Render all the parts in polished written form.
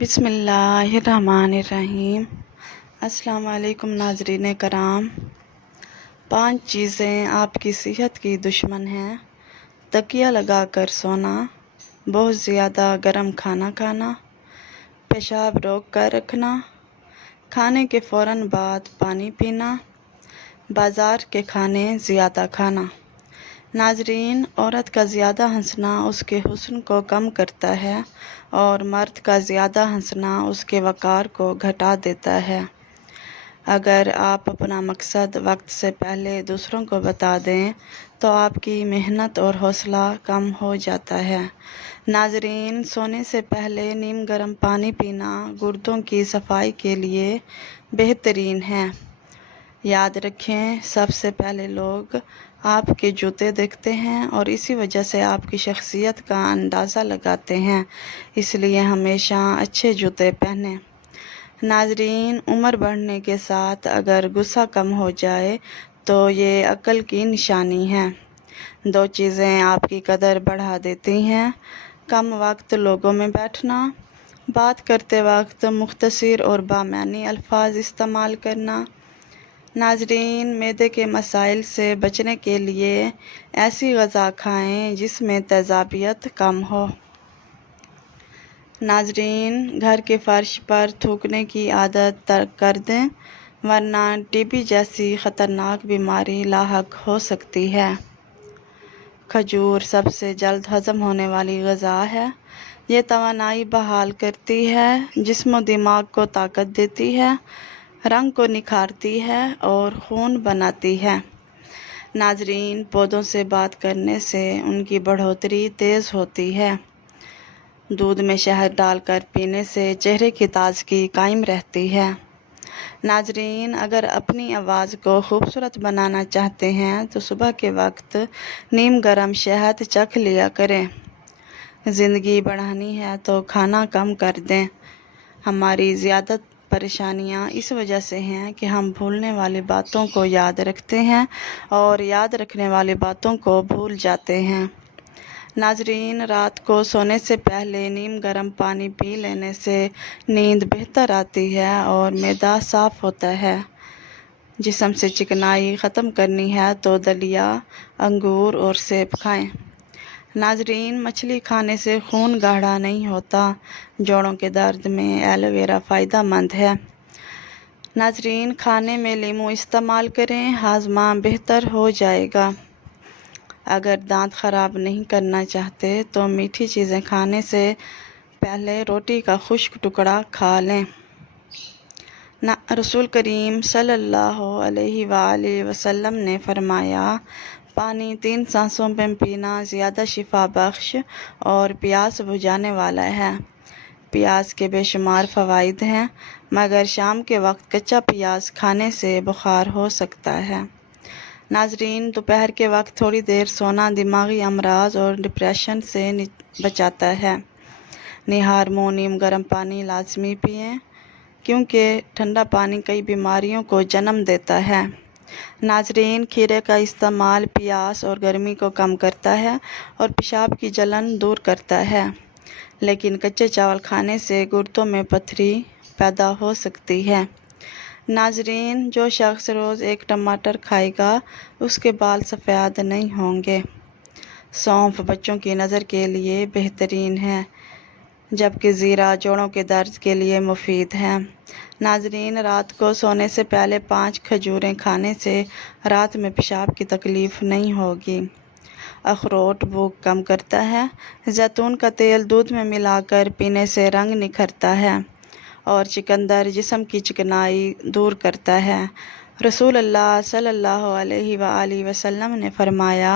بسم اللہ الرحمن الرحیم۔ السلام علیکم ناظرین کرام۔ 5 چیزیں آپ کی صحت کی دشمن ہیں۔ تکیہ لگا کر سونا، بہت زیادہ گرم کھانا کھانا، پیشاب روک کر رکھنا، کھانے کے فوراً بعد پانی پینا، بازار کے کھانے زیادہ کھانا۔ ناظرین، عورت کا زیادہ ہنسنا اس کے حسن کو کم کرتا ہے اور مرد کا زیادہ ہنسنا اس کے وقار کو گھٹا دیتا ہے۔ اگر آپ اپنا مقصد وقت سے پہلے دوسروں کو بتا دیں تو آپ کی محنت اور حوصلہ کم ہو جاتا ہے۔ ناظرین، سونے سے پہلے نیم گرم پانی پینا گردوں کی صفائی کے لیے بہترین ہے۔ یاد رکھیں، سب سے پہلے لوگ آپ کے جوتے دیکھتے ہیں اور اسی وجہ سے آپ کی شخصیت کا اندازہ لگاتے ہیں، اس لیے ہمیشہ اچھے جوتے پہنیں۔ ناظرین، عمر بڑھنے کے ساتھ اگر غصہ کم ہو جائے تو یہ عقل کی نشانی ہے۔ 2 چیزیں آپ کی قدر بڑھا دیتی ہیں: کم وقت لوگوں میں بیٹھنا، بات کرتے وقت مختصر اور بامعنی الفاظ استعمال کرنا۔ ناظرین، معدے کے مسائل سے بچنے کے لیے ایسی غذا کھائیں جس میں تیزابیت کم ہو۔ ناظرین، گھر کے فرش پر تھوکنے کی عادت ترک کر دیں ورنہ ٹی بی جیسی خطرناک بیماری لاحق ہو سکتی ہے۔ کھجور سب سے جلد ہضم ہونے والی غذا ہے۔ یہ توانائی بحال کرتی ہے، جسم و دماغ کو طاقت دیتی ہے، رنگ کو نکھارتی ہے اور خون بناتی ہے۔ ناظرین، پودوں سے بات کرنے سے ان کی بڑھوتری تیز ہوتی ہے۔ دودھ میں شہد ڈال کر پینے سے چہرے کی تازگی قائم رہتی ہے۔ ناظرین، اگر اپنی آواز کو خوبصورت بنانا چاہتے ہیں تو صبح کے وقت نیم گرم شہد چکھ لیا کریں۔ زندگی بڑھانی ہے تو کھانا کم کر دیں۔ ہماری زیادہ پریشانیاں اس وجہ سے ہیں کہ ہم بھولنے والی باتوں کو یاد رکھتے ہیں اور یاد رکھنے والی باتوں کو بھول جاتے ہیں۔ ناظرین، رات کو سونے سے پہلے نیم گرم پانی پی لینے سے نیند بہتر آتی ہے اور معدہ صاف ہوتا ہے۔ جسم سے چکنائی ختم کرنی ہے تو دلیا، انگور اور سیب کھائیں۔ ناظرین، مچھلی کھانے سے خون گاڑھا نہیں ہوتا۔ جوڑوں کے درد میں ایلو ویرا فائدہ مند ہے۔ ناظرین، کھانے میں لیموں استعمال کریں، ہاضمہ بہتر ہو جائے گا۔ اگر دانت خراب نہیں کرنا چاہتے تو میٹھی چیزیں کھانے سے پہلے روٹی کا خشک ٹکڑا کھا لیں۔ رسول کریم صلی اللہ علیہ وآلہ وسلم نے فرمایا، پانی 3 سانسوں میں پینا زیادہ شفا بخش اور پیاس بجھانے والا ہے۔ پیاز کے بے شمار فوائد ہیں، مگر شام کے وقت کچا پیاز کھانے سے بخار ہو سکتا ہے۔ ناظرین، دوپہر کے وقت تھوڑی دیر سونا دماغی امراض اور ڈپریشن سے بچاتا ہے۔ نہار منہ نیم گرم پانی لازمی پئیں، کیونکہ ٹھنڈا پانی کئی بیماریوں کو جنم دیتا ہے۔ ناظرین، کھیرے کا استعمال پیاس اور گرمی کو کم کرتا ہے اور پیشاب کی جلن دور کرتا ہے، لیکن کچے چاول کھانے سے گردوں میں پتھری پیدا ہو سکتی ہے۔ ناظرین، جو شخص روز 1 ٹماٹر کھائے گا اس کے بال سفید نہیں ہوں گے۔ سونف بچوں کی نظر کے لیے بہترین ہے، جبکہ زیرہ جوڑوں کے درد کے لیے مفید ہے۔ ناظرین، رات کو سونے سے پہلے 5 کھجوریں کھانے سے رات میں پیشاب کی تکلیف نہیں ہوگی۔ اخروٹ بھوک کم کرتا ہے۔ زیتون کا تیل دودھ میں ملا کر پینے سے رنگ نکھرتا ہے اور چقندر جسم کی چکنائی دور کرتا ہے۔ رسول اللہ صلی اللہ علیہ وآلہ وسلم نے فرمایا،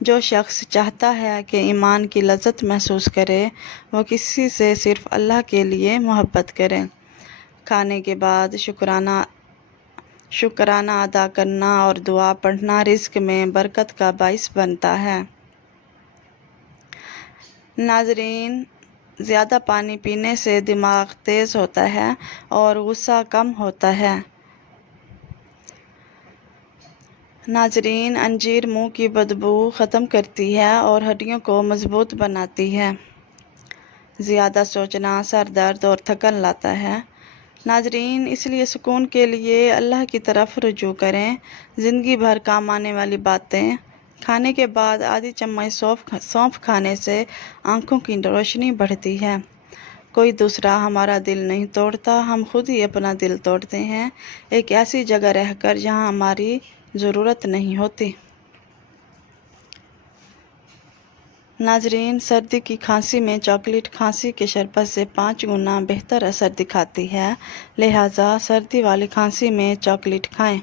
جو شخص چاہتا ہے کہ ایمان کی لذت محسوس کرے وہ کسی سے صرف اللہ کے لیے محبت کرے۔ کھانے کے بعد شکرانہ ادا کرنا اور دعا پڑھنا رزق میں برکت کا باعث بنتا ہے۔ ناظرین، زیادہ پانی پینے سے دماغ تیز ہوتا ہے اور غصہ کم ہوتا ہے۔ ناظرین، انجیر منہ کی بدبو ختم کرتی ہے اور ہڈیوں کو مضبوط بناتی ہے۔ زیادہ سوچنا سر درد اور تھکن لاتا ہے۔ ناظرین، اس لیے سکون کے لیے اللہ کی طرف رجوع کریں۔ زندگی بھر کام آنے والی باتیں۔ کھانے کے بعد آدھی چمچ سونف کھانے سے آنکھوں کی روشنی بڑھتی ہے۔ کوئی دوسرا ہمارا دل نہیں توڑتا، ہم خود ہی اپنا دل توڑتے ہیں، ایک ایسی جگہ رہ کر جہاں ہماری ضرورت نہیں ہوتی۔ ناظرین، سردی کی کھانسی میں چاکلیٹ کھانسی کے شربت سے 5 گنا بہتر اثر دکھاتی ہے، لہٰذا سردی والی کھانسی میں چاکلیٹ کھائیں۔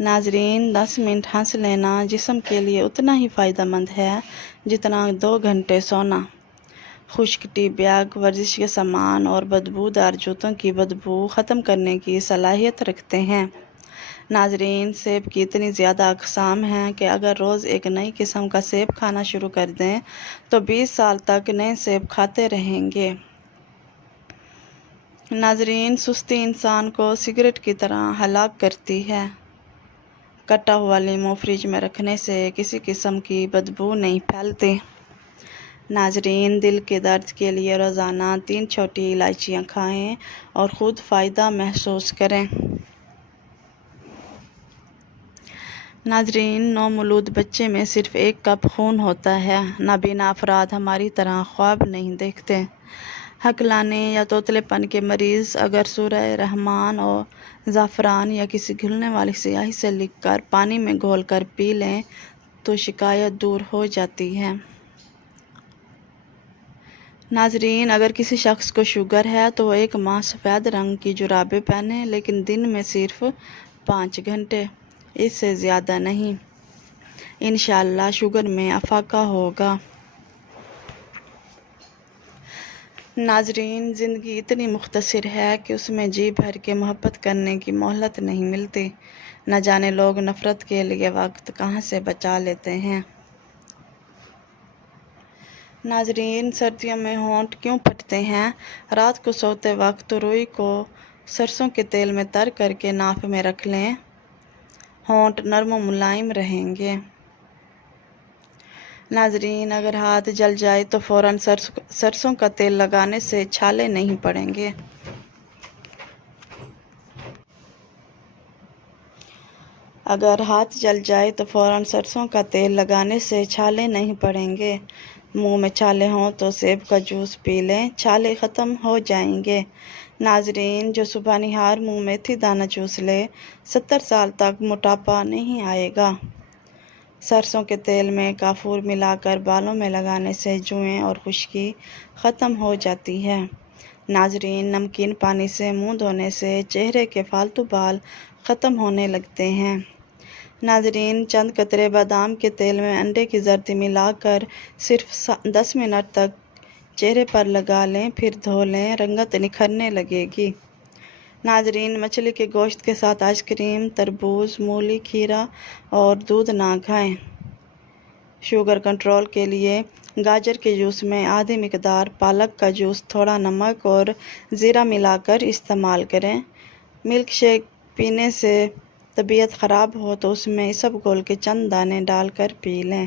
ناظرین، 10 منٹ ہنس لینا جسم کے لیے اتنا ہی فائدہ مند ہے جتنا 2 گھنٹے سونا۔ خشک ٹی بیگ ورزش کے سامان اور بدبودار جوتوں کی بدبو ختم کرنے کی صلاحیت رکھتے ہیں۔ ناظرین، سیب کی اتنی زیادہ اقسام ہیں کہ اگر روز ایک نئی قسم کا سیب کھانا شروع کر دیں تو 20 سال تک نئے سیب کھاتے رہیں گے۔ ناظرین، سستی انسان کو سگریٹ کی طرح ہلاک کرتی ہے۔ کٹا ہوا لیموں فریج میں رکھنے سے کسی قسم کی بدبو نہیں پھیلتی۔ ناظرین، دل کے درد کے لیے روزانہ 3 چھوٹی الائچیاں کھائیں اور خود فائدہ محسوس کریں۔ ناظرین، نومولود بچے میں صرف 1 کپ خون ہوتا ہے۔ نابینا افراد ہماری طرح خواب نہیں دیکھتے۔ ہکلانے یا توتلے پن کے مریض اگر سورہ رحمان اور زعفران یا کسی گھلنے والی سیاہی سے لکھ کر پانی میں گھول کر پی لیں تو شکایت دور ہو جاتی ہے۔ ناظرین، اگر کسی شخص کو شوگر ہے تو وہ 1 ماہ سفید رنگ کی جرابیں پہنے، لیکن دن میں صرف 5 گھنٹے، اس سے زیادہ نہیں۔ انشاءاللہ شوگر میں افاقہ ہوگا۔ ناظرین، زندگی اتنی مختصر ہے کہ اس میں جی بھر کے محبت کرنے کی مہلت نہیں ملتی۔ نہ جانے لوگ نفرت کے لیے وقت کہاں سے بچا لیتے ہیں۔ ناظرین، سردیوں میں ہونٹ کیوں پھٹتے ہیں؟ رات کو سوتے وقت روئی کو سرسوں کے تیل میں تر کر کے ناف میں رکھ لیں، ہونٹ نرم و ملائم رہیں گے۔ ناظرین، اگر ہاتھ جل جائے تو فوراً سرسوں کا تیل لگانے سے چھالے نہیں پڑیں گے۔ اگر ہاتھ جل جائے تو فوراً سرسوں کا تیل لگانے سے چھالے نہیں پڑیں گے۔ منہ میں چھالے ہوں تو سیب کا جوس پی لیں، چھالے ختم ہو جائیں گے۔ ناظرین، جو صبح نہار منہ میتھی دانہ چوس لے، 70 سال تک موٹاپا نہیں آئے گا۔ سرسوں کے تیل میں کافور ملا کر بالوں میں لگانے سے جوئیں اور خشکی ختم ہو جاتی ہے۔ ناظرین، نمکین پانی سے منہ دھونے سے چہرے کے فالتو بال ختم ہونے لگتے ہیں۔ ناظرین، چند قطرے بادام کے تیل میں انڈے کی زردی ملا کر صرف 10 منٹ تک چہرے پر لگا لیں، پھر دھو لیں، رنگت نکھرنے لگے گی۔ ناظرین، مچھلی کے گوشت کے ساتھ آئس کریم، تربوز، مولی، کھیرا اور دودھ نہ کھائیں۔ شوگر کنٹرول کے لیے گاجر کے جوس میں آدھی مقدار پالک کا جوس، تھوڑا نمک اور زیرہ ملا کر استعمال کریں۔ ملک شیک پینے سے طبیعت خراب ہو تو اس میں اسبگول کے چند دانے ڈال کر پی لیں۔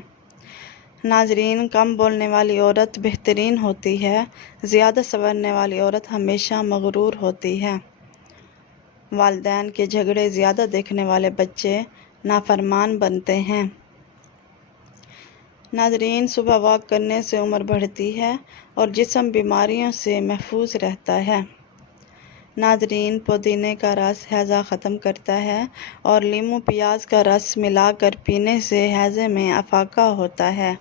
ناظرین، کم بولنے والی عورت بہترین ہوتی ہے، زیادہ سنورنے والی عورت ہمیشہ مغرور ہوتی ہے۔ والدین کے جھگڑے زیادہ دیکھنے والے بچے نافرمان بنتے ہیں۔ ناظرین، صبح واک کرنے سے عمر بڑھتی ہے اور جسم بیماریوں سے محفوظ رہتا ہے۔ ناظرین، پودینے کا رس ہیضہ ختم کرتا ہے اور لیموں پیاز کا رس ملا کر پینے سے ہیضے میں افاقہ ہوتا ہے۔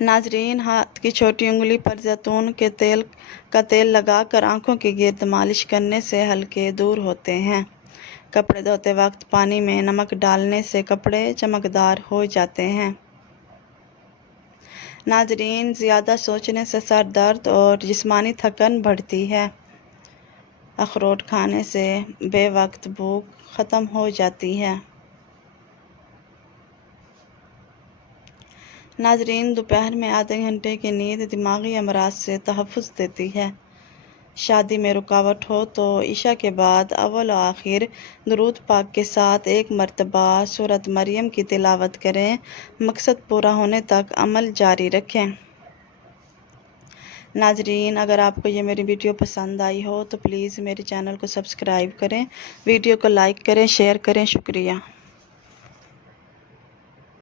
ناظرین، ہاتھ کی چھوٹی انگلی پر زیتون کے تیل کا تیل لگا کر آنکھوں کے گرد مالش کرنے سے حلقے دور ہوتے ہیں۔ کپڑے دھوتے وقت پانی میں نمک ڈالنے سے کپڑے چمکدار ہو جاتے ہیں۔ ناظرین، زیادہ سوچنے سے سر درد اور جسمانی تھکن بڑھتی ہے۔ اخروٹ کھانے سے بے وقت بھوک ختم ہو جاتی ہے۔ ناظرین، دوپہر میں آدھے گھنٹے کی نیند دماغی امراض سے تحفظ دیتی ہے۔ شادی میں رکاوٹ ہو تو عشاء کے بعد اول و آخر درود پاک کے ساتھ 1 مرتبہ سورۃ مریم کی تلاوت کریں۔ مقصد پورا ہونے تک عمل جاری رکھیں۔ ناظرین، اگر آپ کو یہ میری ویڈیو پسند آئی ہو تو پلیز میرے چینل کو سبسکرائب کریں، ویڈیو کو لائک کریں، شیئر کریں۔ شکریہ۔